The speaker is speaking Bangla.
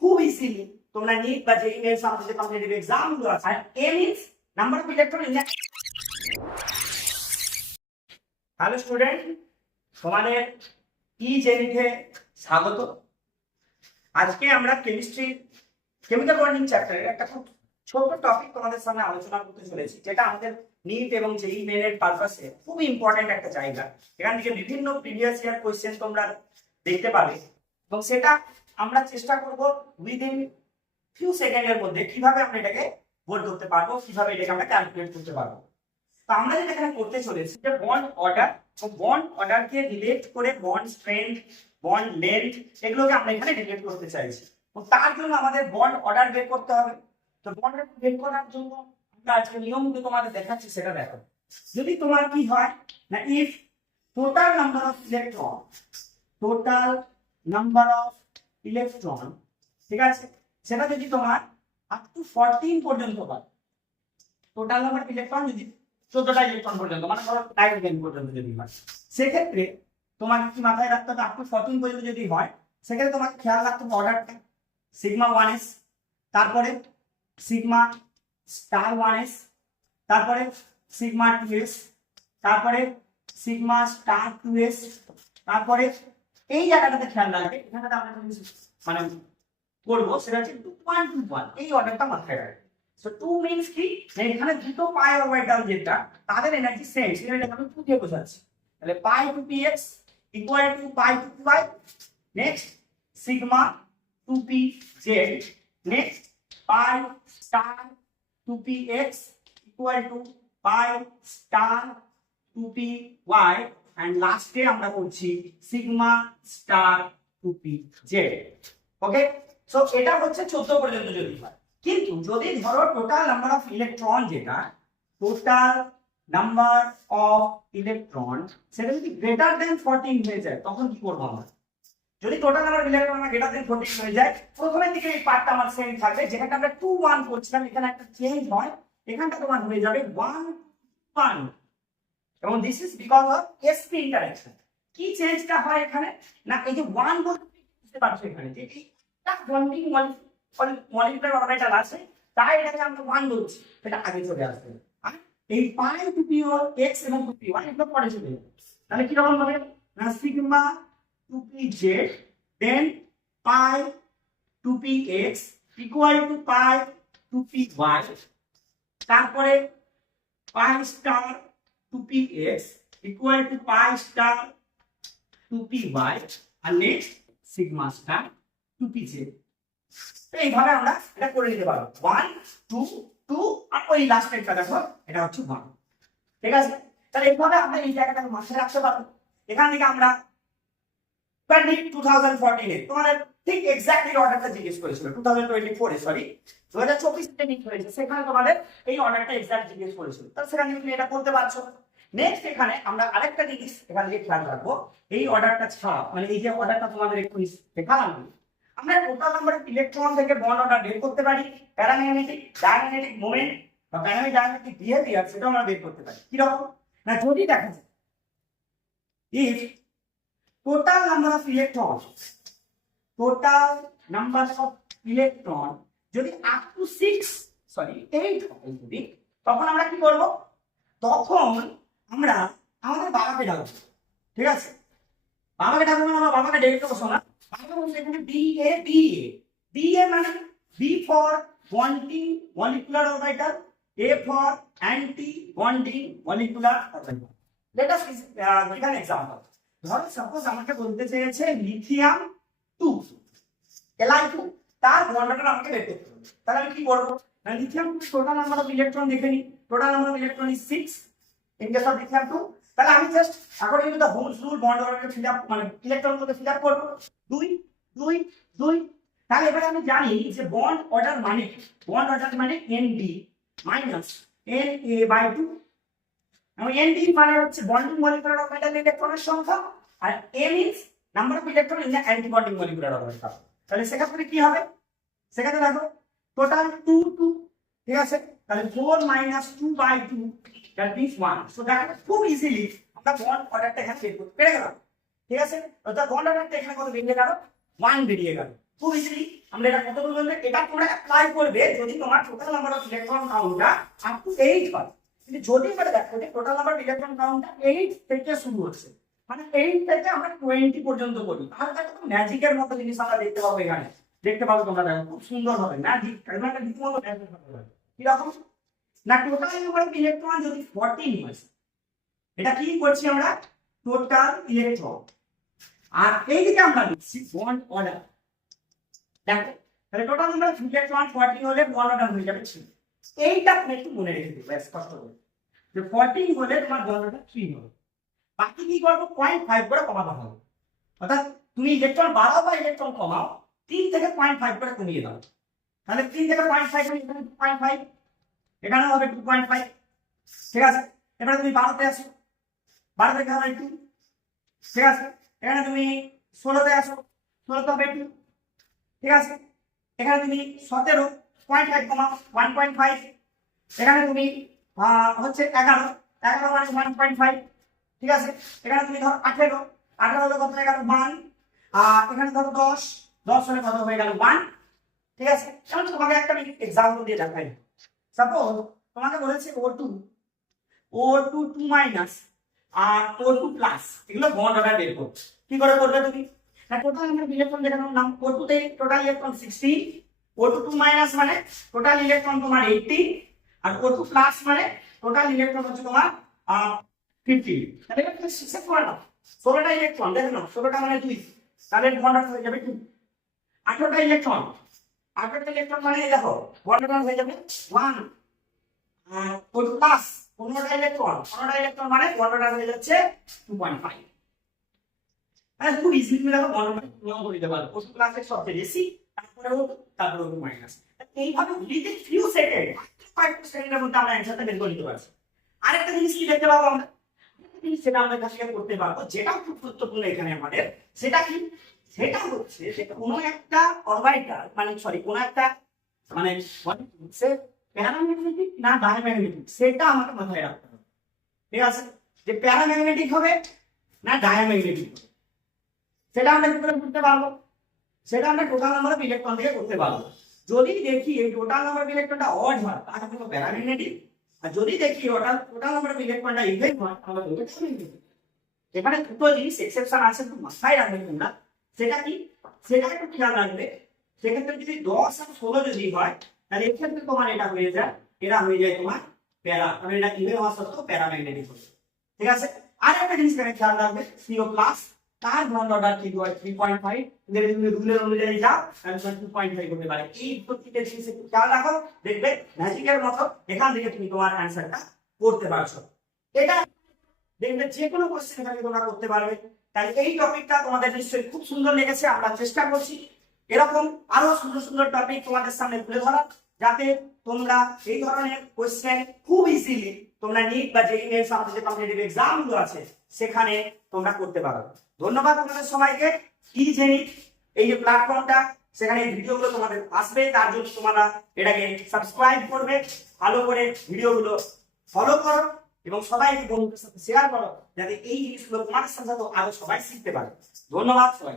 খুব ইজিলি তোমরা নিট বা জেইই মেন্স আমাদের যে কম্পিটিটিভ এক্সাম গুলো আছে, আর A means number of electron in hello student, তোমাদের ইউনিটে স্বাগত। আজকে আমরা কেমিক্যাল বন্ডিং চ্যাপ্টারের একটা খুব ছোট টপিক তোমাদের সামনে আলোচনা করতে চলেছি, যেটা আমাদের নিট এবং জেইই মেনের পারপাসে খুব ইম্পর্টেন্ট একটা জায়গা। এখান থেকে বিভিন্ন প্রিভিয়াস ইয়ার কোয়েশ্চেন তোমরা দেখতে পাবে এবং সেটা আমরা চেষ্টা করব উইদিন ফিউ সেকেন্ডের মধ্যে কিভাবে আমরা এটাকে বোর্ড করতে পারবো, কিভাবে এটাকে আমরা ক্যালকুলেট করতে পারবো। তো আমরা যেটা এখানে করতে চলেছি যে বন্ড অর্ডার, বন্ড অর্ডারকে রিলেট করে বন্ড স্ট্রেংথ, বন্ড লেন্থ, এগুলোকে আমরা এখানে রিলেট করতে চাইছি। তো তার জন্য আমাদের বন্ড অর্ডার বের করতে হবে। তো বন্ড অর্ডার বের করার জন্য আমরা আজকে নিয়মগুলো তোমাদের দেখাচ্ছি, সেটা দেখো। যদি তোমার কি হয় না, if total number of electron, ঠিক আছে, সেটা যদি তোমার আপ টু 14 পর্যন্ত হয়, টোটাল নাম্বার অফ ইলেকট্রন যদি 14টা ইলেকট্রন পর্যন্ত, মানে ধরো 9 পর্যন্ত যদি হয়, সেক্ষেত্রে তোমার কি মাথায় রাখতে হবে, আপ টু 14 পর্যন্ত যদি হয়, সেক্ষেত্রে তোমাকে খেয়াল রাখতে হবে অর্ডারটা সিগমা 1s, তারপরে সিগমা স্টার 1s, তারপরে সিগমা 2s, তারপরে সিগমা স্টার 2s, তারপরে এই জায়গাটাতে খেয়াল রাখবে, এখানটাতে আমরা মানে করবো সেটা হচ্ছে 2.21, এই অর্ডারটা মাথায় রাখবে। সো 2 মিন্স কি, এখানে দুটো পাই অরবিটাল যেটা তাদের এনার্জি সেম, সেটা আমি 2 দিয়ে বোঝাচ্ছি। তাহলে pi two px equal to pi two pi, next sigma 2pz, next pi star 2px equal to pi star 2py, and লাস্টে আমরা বলছি সিগমা স্টার 2pz। ওকে, সো এটা হচ্ছে 14 পর্যন্ত যদি হয়। কিন্তু যদি ধরো টোটাল নাম্বার অফ ইলেকট্রন, যেটা টোটাল নাম্বার অফ ইলেকট্রন সেটা যদি গ্রেটার দেন 14 হয়ে যায়, তখন কি করবো আমরা? যদি total number of electron greater than 14 হয়ে যায়, প্রথমের দিকে এই পার্টটা আমার সেম থাকবে, যেখানে আমরা 2 1 করছিলাম, এখানে একটা চেঞ্জ হয়, এখানটা তোমার হয়ে যাবে 1 1, এবং this is because of sp interaction. কি চেঞ্জটা হয় এখানে না, এই যে 1 বলতে বুঝতে পারছো এখানে যে এইটা বন্ডিং মলিকিউলার অরবিটাল আছে, তাই এটাকে আমরা 1 বলছি, এটা আগে চলে আসবে। আর এই পাই টু পি x এবং টু পি y এগুলো পরে চলে যাবে। তাহলে কি রকম হবে না, sigma 2pz then pi 2px equal to pi 2py, তারপরে pi star 2px equal to pi star 2py, আর নেক্সট সিগমা স্টার 2pz। তো এইভাবে আমরা এটা করে নিতে পারবো, 1 2 2, আর ওই লাস্টেরটা দেখো এটা হচ্ছে 1। ঠিক আছে, তাহলে এইভাবে আমরা এই জায়গাটা মাথায় রাখতে পারবো। এখান থেকে আমরা 2014 এ তোমাদের ঠিক এক্স্যাক্টলি অর্ডারটা জিজ্ঞেস করেছিল, 2024 এ সরি 2024 এ ঠিক হয়েছে, সেখানে তোমাদের এই অর্ডারটা এক্স্যাক্ট জিজ্ঞেস করেছিল, তাহলে সেখানে তুমি এটা করতে পারছো। নেক্সট এখানে আমরা আরেকটা জিনিস এখানে দিয়ে খেয়াল রাখবো, এই অর্ডারটা ছাড়া, মানে এই যে অর্ডারটা তোমাদের একটু দেখালাম, আমরা টোটাল নাম্বার অফ ইলেকট্রন থেকে বন্ড অর্ডার বের করতে পারি, প্যারাম্যাগনেটিক ডায়াম্যাগনেটিক মোমেন্ট বা প্যারাম্যাগনেটিক বিহেভিয়ার, সেটাও আমরা বের করতে পারি। কি রকম না, যদি দেখা যায় if total number of electron যদি up to 8 হয় যদি, তখন আমরা কি করব, তখন আমরা আমাদের বাবাকে ডাকবো। ঠিক আছে, বাবাকে ডাকবো না, বাবাকে ডেকে বসো না, বাবা বলছে এখানে DA মানে B for bonding molecular orbital, A for anti bonding molecular orbital. Let us give an example. ধরো সাপোজ আমাকে বলতে চেয়েছে লিথিয়াম 2 Li2, তার বন্ড অর্ডার আমাকে বের করতে হবে। তাহলে আমি কি করব না, lithium total number of electron দেখে নিই, total number of electron is 6 in case of lithium 2। তাহলে আমি just according to the holes rule bond অর্ডারকে ফিল আপ, মানে ইলেকট্রনগুলোকে ফিল আপ করব 2 2 2। তাহলে এবারে আমি জানি যে বন্ড অর্ডার মানে কি, বন্ড অর্ডার মানে ND মাইনাস NA/2, এবং ND মানে হচ্ছে বন্ডিং মলিকুলার অরবিটাল ইলেকট্রনের সংখ্যা, আর A means number of electron in the anti bonding molecular orbital. তাহলে সেক্ষেত্রে কি হবে, সেক্ষেত্রে দেখো টোটাল 2 2, ঠিক আছে, তাহলে 4 - 2/2 দ্যাট মিন্স 1। সো দেখো খুব ইজিলি আমরা বন্ড অর্ডারটা এখানে বের করতে পেরে গেলাম। ঠিক আছে, অর্থাৎ বন্ড অর্ডারটা এখানে কত বেরিয়ে গেল, 1 বেরিয়ে গেল। খুব ইজিলি আমরা এটা কত বলবো, এটা তোমরা অ্যাপ্লাই করবে যদি তোমার টোটাল নাম্বার অফ ইলেকট্রন কাউন্টটা আপ টু 8 হয়। কিন্তু যদি এবারে দেখো যে টোটাল নাম্বার অফ ইলেকট্রন কাউন্টটা 8 থেকে শুরু হচ্ছে, মানে 8 থেকে আমরা 20 পর্যন্ত করি, তাহলে একটা ম্যাজিকের মতো জিনিস আমরা দেখতে পাবো এখানে। দেখতে পাবো তোমরা, দেখো খুব সুন্দর হবে ম্যাজিক, মানে রীতিমতো ম্যাজিক হবে। কিরকম না, টোটাল নাম্বার অফ ইলেকট্রন যদি 14 হয়, এটা কি করছি আমরা, টোটাল ইলেকট্রন। আর এইদিকে আমরা লিখছি বন্ড অর্ডার। দেখো তাহলে টোটাল নাম্বার অফ ইলেকট্রন 14 হলে বন্ড অর্ডার হয়ে যাবে 3। এইটা তুমি একটু মনে রেখে দিও বেশ কষ্ট করে, যে 14 হলে তোমার বন্ড অর্ডার 3 হবে। বাকি কি করবো, 0.5 করে কমাতে হবে। অর্থাৎ তুমি ইলেকট্রন বাড়াও বা ইলেকট্রন কমাও, 3 থেকে 0.5 করে কমিয়ে দাও। তাহলে 3 থেকে 0.5 করে এখানে 2.5, এখানে হবে 2.5। ঠিক আছে, এবারে তুমি বাড়াতে আসো, বাড়াতে গেলে হবে 2। ঠিক আছে, এখানে তুমি 16তে আসো, 16তে হবে 2। ঠিক আছে, এখানে তুমি 17.5 কমাও 1.5। এখানে তুমি হচ্ছে 11 মানে 1.5। ঠিক আছে, এখানে তুমি ধরো 18 হলে কত হয়ে গেল 1। আর এখানে ধরো 10 হলে কত হয়ে গেল 1। ঠিক আছে, এখন তোমাকে একটা এক্সাম্পল দিয়ে দেখাই। সাপোজ তোমাকে বলেছে O2 2 মাইনাস আর O2 প্লাস, এগুলো বন্ড অর্ডার বের করো। কি করে করবে তুমি, না টোটাল আমরা ইলেকট্রন দেখানোর নাম, O2 তে টোটাল ইলেকট্রন 16, O2 2 মাইনাস মানে টোটাল ইলেকট্রন তোমার 80, আর O2 প্লাস মানে টোটাল ইলেকট্রন হচ্ছে তোমার 50। তাহলে এটা তুমি 6 এ করে নাও, 16টা ইলেকট্রন দেখো না, 16টা মানে 2, তাহলে বন্ড অর্ডার হয়ে যাবে 2। 18টা ইলেকট্রন মানে দেখো বন্ড অর্ডার হয়ে যাবে 1। O2 প্লাস 15টা ইলেকট্রন মানে বন্ড অর্ডার হয়ে যাচ্ছে 2.5। খুব ইজিলি দেখো বন্ড অর্ডার নিয়ম করে দিতে পারো, O2 প্লাসের সবচেয়ে বেশি, তারপরে O2 মাইনাস। এইভাবে উইদিন ফিউ সেকেন্ড, কয়েক সেকেন্ডের মধ্যে আমরা অ্যানসারটা বের করে নিতে পারছি। আরেকটা জিনিস কি দেখতে পাবো আমরা, সেটা আমরা কাছে করতে পারবো, যেটা খুব গুরুত্বপূর্ণ এখানে আমাদের, সেটা কি, সেটা হচ্ছে সেটা কোনো একটা অরবিটাল, মানে সরি কোনো একটা মানে সে প্যারাম্যাগনেটিক না ডায়াম্যাগনেটিক, সেটা আমাকে মাথায় রাখতে হবে। ঠিক আছে, যে প্যারাম্যাগনেটিক হবে না ডায়াম্যাগনেটিক হবে, সেটা আমরা কি করে করতে পারবো, সেটা আমরা টোটাল নাম্বার অফ ইলেকট্রন থেকে করতে পারবো। যদি দেখি এই টোটাল নাম্বার অফ ইলেকট্রনটা অড হয় তাহলে হলো প্যারাম্যাগনেটিক, আর যদি দেখি টোটাল নাম্বার অফ ইলেকট্রনটা ইভেন হয় তাহলে হলো ডায়াম্যাগনেটিক। এখানে দুটো জিনিস এক্সেপশন আছে, তো মাথায় রাখবে তোমরা। সেটা কি, সেটা একটু খেয়াল রাখবে। সেক্ষেত্রে যদি 10 আর 16 যদি হয়, তাহলে এক্ষেত্রে তোমার এটা হয়ে যায়, এরা হয়ে যায় তোমার প্যারা, কারণ এটা ইভেন হওয়া সত্ত্বেও প্যারাম্যাগনেটিক হবে। ঠিক আছে, আর একটা জিনিস এখানে খেয়াল রাখবে, CO প্লাস তার বন্ড অর্ডার কি হয় 3.5, যদি তুমি রুলের অনুযায়ী যাও তাহলে 2.5 করতে পারে। এই প্রত্যেকটা জিনিস একটু খেয়াল রাখো, দেখবে ম্যাজিকের মতো এখান থেকে তুমি তোমার অ্যানসারটা করতে পারছো। এটা দেখবে যে কোনো কোশ্চেন এখানে তোমরা করতে পারবে। তাই এই টপিকটা তোমাদের নিশ্চয়ই খুব সুন্দর লেগেছে। আমরা চেষ্টা করছি এরকম আরো সুন্দর সুন্দর টপিক তোমাদের সামনে তুলে ধরা, যাতে তোমরা এই ধরনের কোশ্চেন খুব ইজিলি তোমরা নিট বা জেইই মেন্স আমাদের যে কম্পিটিটিভ এক্সাম গুলো আছে সেখানে তোমরা করতে পারো। ধন্যবাদ তোমাদের সবাইকে। ইজেনিট এই যে প্ল্যাটফর্মটা, সেখানে ভিডিওগুলো তোমাদের আসবে, তার জন্য তোমরা এটাকে সাবস্ক্রাইব করবে, ভালো করে ভিডিওগুলো ফলো করো এবং সবাইকে বন্ধুদের সাথে শেয়ার করো, যাতে এই জিনিসগুলো তোমার সাথে আরো সবাই শিখতে পারে। ধন্যবাদ সবাই।